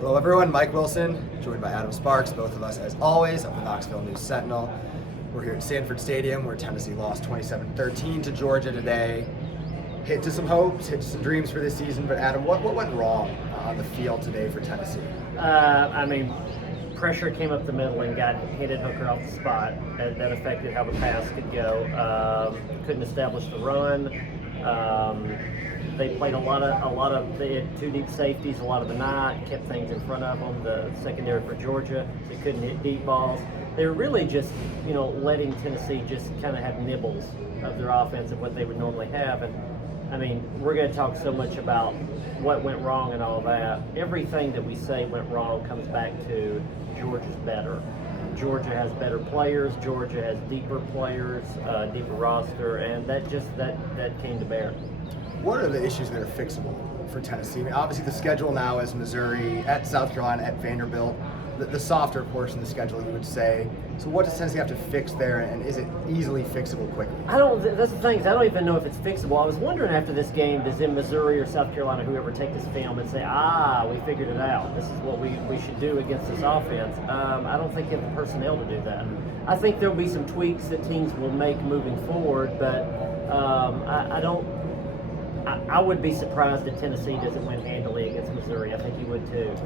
Hello everyone, Mike Wilson, joined by Adam Sparks, both of us as always of the Knoxville News Sentinel. We're here at Sanford Stadium where Tennessee lost 27-13 to Georgia today. Hit to some hopes, hit to some dreams for this season, but Adam, what went wrong on the field today for Tennessee? Pressure came up the middle and got hit Hooker off the spot. That affected how the pass could go. Couldn't establish the run. They played they had two deep safeties a lot of the night, kept things in front of them. The secondary for Georgia, they couldn't hit deep balls. They were really just, letting Tennessee just kind of have nibbles of their offense and what they would normally have. And we're going to talk so much about what went wrong and all that. Everything that we say went wrong comes back to Georgia's better. Georgia has better players. Georgia has deeper players, deeper roster, and that came to bear. What are the issues that are fixable for Tennessee? Obviously the schedule now is Missouri, at South Carolina, at Vanderbilt. The softer portion of the schedule, you would say. So what does Tennessee have to fix there, and is it easily fixable quickly? That's the thing, I don't even know if it's fixable. I was wondering after this game, does in Missouri or South Carolina, whoever take this film and say, we figured it out. This is what we should do against this offense. I don't think you have the personnel to do that. I think there'll be some tweaks that teams will make moving forward, but I would be surprised if Tennessee doesn't win handily against Missouri. I think you would too.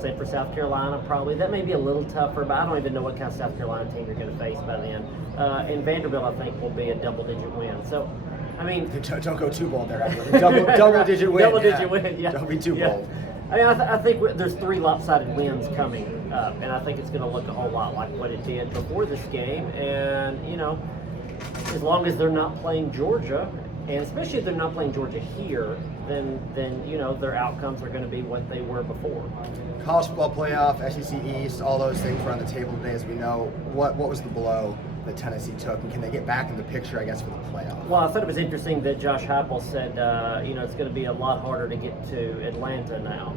Same for South Carolina, probably. That may be a little tougher, but I don't even know what kind of South Carolina team you're going to face by then. And Vanderbilt, I think, will be a double-digit win. So, don't go too bold there. Double-digit win. Double-digit win. Yeah. Don't be too bold. I think there's three lopsided wins coming up, and I think it's going to look a whole lot like what it did before this game. And as long as they're not playing Georgia. And especially if they're not playing Georgia here, then their outcomes are going to be what they were before. College football playoff, SEC East, all those things were on the table today, as we know. What was the blow that Tennessee took, and can they get back in the picture, I guess, for the playoff? Well, I thought it was interesting that Josh Heupel said, it's going to be a lot harder to get to Atlanta now.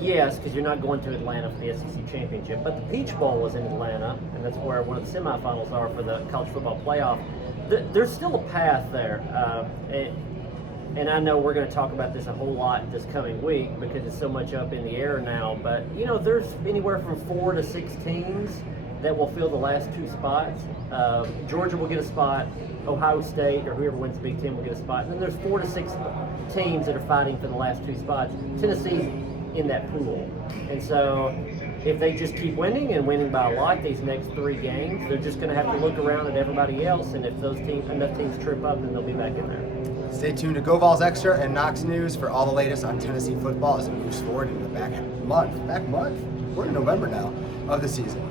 Yes, because you're not going to Atlanta for the SEC championship, but the Peach Bowl was in Atlanta, and that's where one of the semifinals are for the college football playoff. There's still a path there, and I know we're going to talk about this a whole lot this coming week because it's so much up in the air now, but there's anywhere from 4 to 6 teams that will fill the last 2 spots. Georgia will get a spot, Ohio State or whoever wins the Big Ten will get a spot, and then there's 4 to 6 teams that are fighting for the last 2 spots. Tennessee's in that pool, and so if they just keep winning and winning by a lot these next 3 games, they're just going to have to look around at everybody else, and if enough teams trip up, then they'll be back in there. Stay tuned to Go Vols Extra and KnoxNews for all the latest on Tennessee football as it moves forward into the back month. We're in November now of the season.